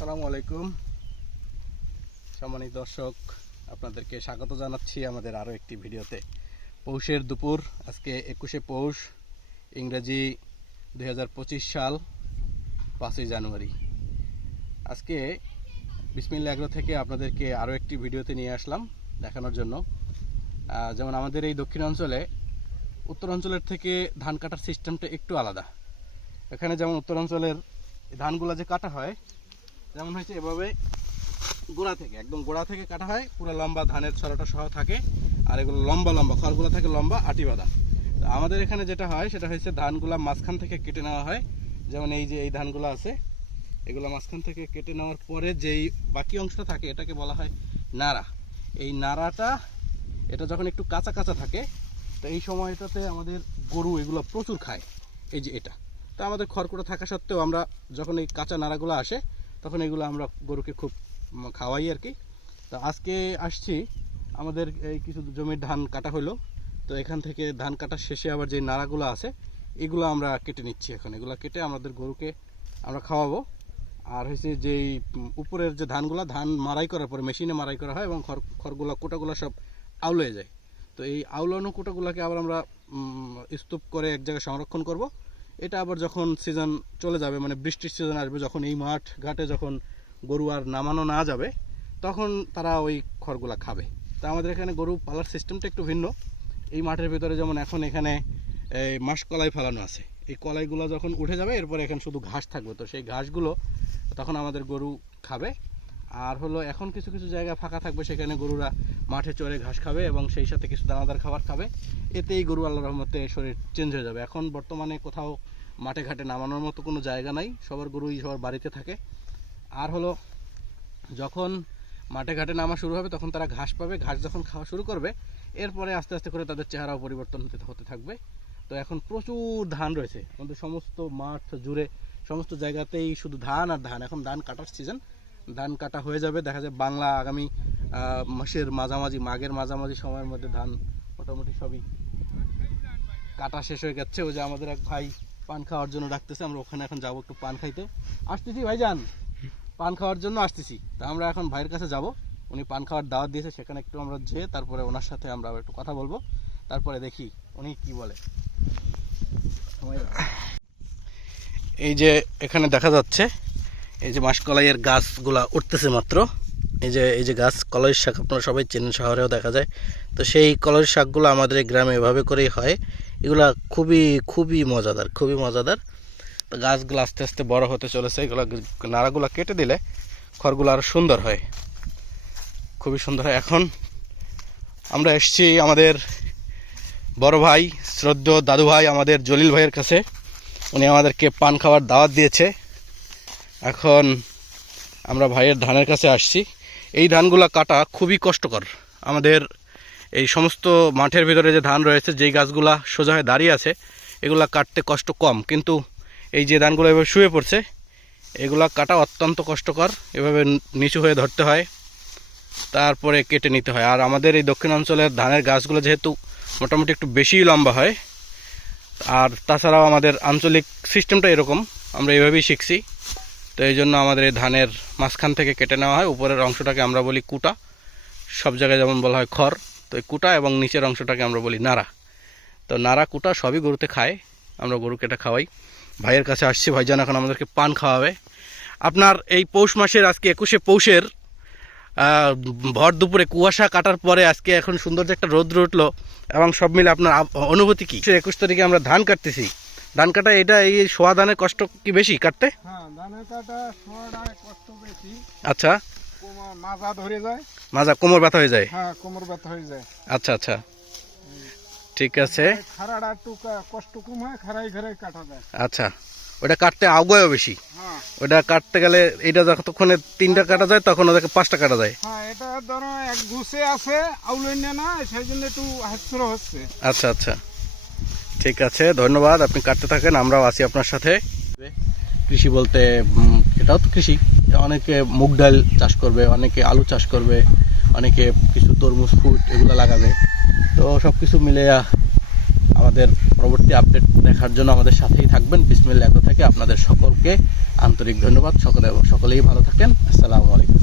আসসালামু আলাইকুম সম্মানিত দর্শক, আপনাদেরকে স্বাগত জানাচ্ছি আমাদের আরও একটি ভিডিওতে। পৌষের দুপুর, আজকে 21শে পৌষ, ইংরেজি 2025 সাল 5ই জানুয়ারি। আজকে বিসমিল্লাহ এগ্রো থেকে আপনাদেরকে আরও একটি ভিডিওতে নিয়ে আসলাম দেখানোর জন্য। যেমন আমাদের এই দক্ষিণ অঞ্চলে উত্তর অঞ্চলের থেকে ধান কাটার সিস্টেমটা একটু আলাদা। এখানে যেমন উত্তর অঞ্চলের ধানগুলো যে কাটা হয়, যেমন হয়েছে এভাবে একদম গোড়া থেকে কাটা হয়, পুরো লম্বা ধানের ছড়াটা সহ থাকে, আর এগুলো লম্বা লম্বা খড়গুলো থাকে লম্বা আটি বাঁধা। তো আমাদের এখানে যেটা হয় সেটা হচ্ছে ধানগুলো মাঝখান থেকে কেটে নেওয়া হয়। যেমন এই যে এই ধানগুলো আছে, এগুলো মাঝখান থেকে কেটে নেওয়ার পরে যেই বাকি অংশটা থাকে এটাকে বলা হয় নাড়া। এই নাড়াটা এটা যখন একটু কাঁচা কাঁচা থাকে, তো এই সময়টাতে আমাদের গরু এগুলো প্রচুর খায়। এই যে এটা, তো আমাদের খড়কুটো থাকা সত্ত্বেও আমরা যখন এই কাঁচা নাড়াগুলো আসে তখন এগুলো আমরা গরুকে খুব খাওয়াই আর কি। তো আজকে আসছি, আমাদের এই কিছু জমির ধান কাটা হলো, তো এখান থেকে ধান কাটার শেষে আবার যে নাড়াগুলো আছে এগুলো আমরা কেটে নিচ্ছি। এখন এগুলো কেটে আমাদের গরুকে আমরা খাওয়াবো। আর হচ্ছে যেই উপরের যে ধানগুলো, ধান মাড়াই করার পরে মেশিনে মাড়াই করা হয় এবং খড়গুলো কোটাগুলো সব আউলে যায়। তো এই আউলানো কোটাগুলোকে আবার আমরা স্তূপ করে এক জায়গায় সংরক্ষণ করব। এটা আবার যখন সিজন চলে যাবে, মানে বৃষ্টির সিজন আসবে, যখন এই মাঠ ঘাটে যখন গরু আর নামানো না যাবে, তখন তারা ওই খড়গুলা খাবে। তা আমাদের এখানে গরু পালার সিস্টেমটা একটু ভিন্ন। এই মাঠের ভিতরে যেমন এখন এখানে এই মাসকলাই ফেলানো আছে, এই কলাইগুলো যখন উঠে যাবে এরপরে এখানে শুধু ঘাস থাকবে, তো সেই ঘাসগুলো তখন আমাদের গরু খাবে। আর হলো এখন কিছু কিছু জায়গা ফাঁকা থাকবে, সেখানে গরুরা মাঠে চড়ে ঘাস খাবে এবং সেই সাথে কিছু দানাদার খাবার খাবে। এতেই গরু আল্লাহর রহমতে শরীর চেঞ্জ হয়ে যাবে। এখন বর্তমানে কোথাও মাঠে ঘাটে নামানোর মতো কোনো জায়গা নাই, সবার গরুই সবার বাড়িতে থাকে। আর হলো যখন মাঠে ঘাটে নামা শুরু হবে তখন তারা ঘাস পাবে, ঘাস যখন খাওয়া শুরু করবে এরপরে আস্তে আস্তে করে তাদের চেহারাও পরিবর্তন হতে থাকবে। তো এখন প্রচুর ধান রয়েছে আমাদের সমস্ত মাঠ জুড়ে, সমস্ত জায়গাতেই শুধু ধান আর ধান। এখন ধান কাটার সিজন, ধান কাটা হয়ে যাবে, দেখা যায় বাংলা আগামী মাসের মাঝামাঝি, মাঘের মাঝামাঝি সময়ের মধ্যে ধান মোটামুটি সবই কাটা শেষ হয়ে যাচ্ছে। ওই যে আমাদের এক ভাই পান খাওয়ার জন্য ডাকতেছে, আমরা ওখানে এখন যাবো একটু পান খাইতে। আসতেছি ভাইজান, পান খাওয়ার জন্য আসতেছি। তা আমরা এখন ভাইয়ের কাছে যাব, উনি পান খাওয়ার দাওয়াত দিয়েছে, সেখানে একটু আমরা যেয়ে তারপরে ওনার সাথে আমরা একটু কথা বলবো, তারপরে দেখি উনি কি বলে। এই যে এখানে দেখা যাচ্ছে এই যে মাসকলাইয়ের গাছগুলা উঠতেছে মাত্র। এই যে গাছ, কলাইয়ের শাক আপনারা সবাই চেনেন, শহরেও দেখা যায়। তো সেই কলাইয়ের শাকগুলো আমাদের এই গ্রামে এভাবে করেই হয়। এগুলা খুবই খুবই মজাদার, খুবই মজাদার। তো গাছগুলো আস্তে আস্তে বড় হতে চলেছে। এগুলো নাড়াগুলো কেটে দিলে খড়গুলো আরও সুন্দর হয়, খুবই সুন্দর হয়। এখন আমরা এসেছি আমাদের বড় ভাই, শ্রদ্ধেয় দাদু ভাই, আমাদের জলিল ভাইয়ের কাছে। উনি আমাদেরকে পান খাওয়ার দাওয়াত দিয়েছে। এখন আমরা ভাইয়ের ধানের কাছে আসছি। এই ধানগুলো কাটা খুবই কষ্টকর। আমাদের এই সমস্ত মাঠের ভিতরে যে ধান রয়েছে, যেই গাছগুলা সোজা হয়ে দাঁড়িয়ে আছে, এগুলা কাটতে কষ্ট কম, কিন্তু এই যে ধানগুলো এভাবে শুয়ে পড়ছে এগুলা কাটা অত্যন্ত কষ্টকর। এভাবে নিচু হয়ে ধরতে হয়, তারপরে কেটে নিতে হয়। আর আমাদের এই দক্ষিণ অঞ্চলের ধানের গাছগুলো যেহেতু মোটামুটি একটু বেশিই লম্বা হয়, আর তাছাড়াও আমাদের আঞ্চলিক সিস্টেমটা এরকম, আমরা এইভাবেই শিখছি। তো এই জন্য আমাদের এই ধানের মাঝখান থেকে কেটে নেওয়া হয়। উপরের অংশটাকে আমরা বলি কুটা, সব জায়গায় যেমন বলা হয় খড়, তো এই কুটা, এবং নিচের অংশটাকে আমরা বলি নাড়া। তো নাড়া কুটা সবই গরুতে খায়, আমরা গরুকে এটা খাওয়াই। ভাইয়ের কাছে আসছি, ভাইজান এখন আমাদেরকে পান খাওয়াবে। আপনার এই পৌষ মাসের আজকে 21শে পৌষের ভর দুপুরে কুয়াশা কাটার পরে আজকে এখন সুন্দর যে একটা রৌদ্র উঠলো, এবং সব মিলে আপনার অনুভূতি কি? 21 তারিখে আমরা ধান কাটতেছি, ধান কাটা এটা এই সোয়া ধানের কষ্ট কি বেশি কাটতে? হ্যাঁ, ধানের কাটা সোয়াটা কষ্ট বেশি। আচ্ছা, মাজা ধরে যায়, মাজা কোমর ব্যথা হয়ে যায়। হ্যাঁ, কোমর ব্যথা হয়ে যায়। আচ্ছা আচ্ছা, ঠিক আছে। খাড়াটা একটু কষ্ট কম হয়, খাড়াই খাড়াই কাটা যায়। আচ্ছা, ওটা কাটতে আগুয়াও বেশি। হ্যাঁ, ওটা কাটতে গেলে এটা যতক্ষণে 3টা কাটা যায় তখন ওদেরকে 5টা কাটা যায়। হ্যাঁ, এটা ধরো এক ঘুষে আছে, আউলেন না, সেই জন্য একটু হাতছড়ো হচ্ছে। আচ্ছা আচ্ছা, ঠিক আছে, ধন্যবাদ। আপনি কাটতে থাকেন, আমরাও আছি আপনার সাথে। কৃষি বলতে এটাও তো কৃষি। অনেকে মুগ ডাল চাষ করবে, অনেকে আলু চাষ করবে, অনেকে কিছু তরমুজ, ফুট এগুলো লাগাবে। তো সব কিছু মিলে আমাদের পরবর্তী আপডেট দেখার জন্য আমাদের সাথেই থাকবেন। বিসমিল্লাহ থেকে আপনাদের সকলকে আন্তরিক ধন্যবাদ। সকলেই ভালো থাকেন। আসসালামু আলাইকুম।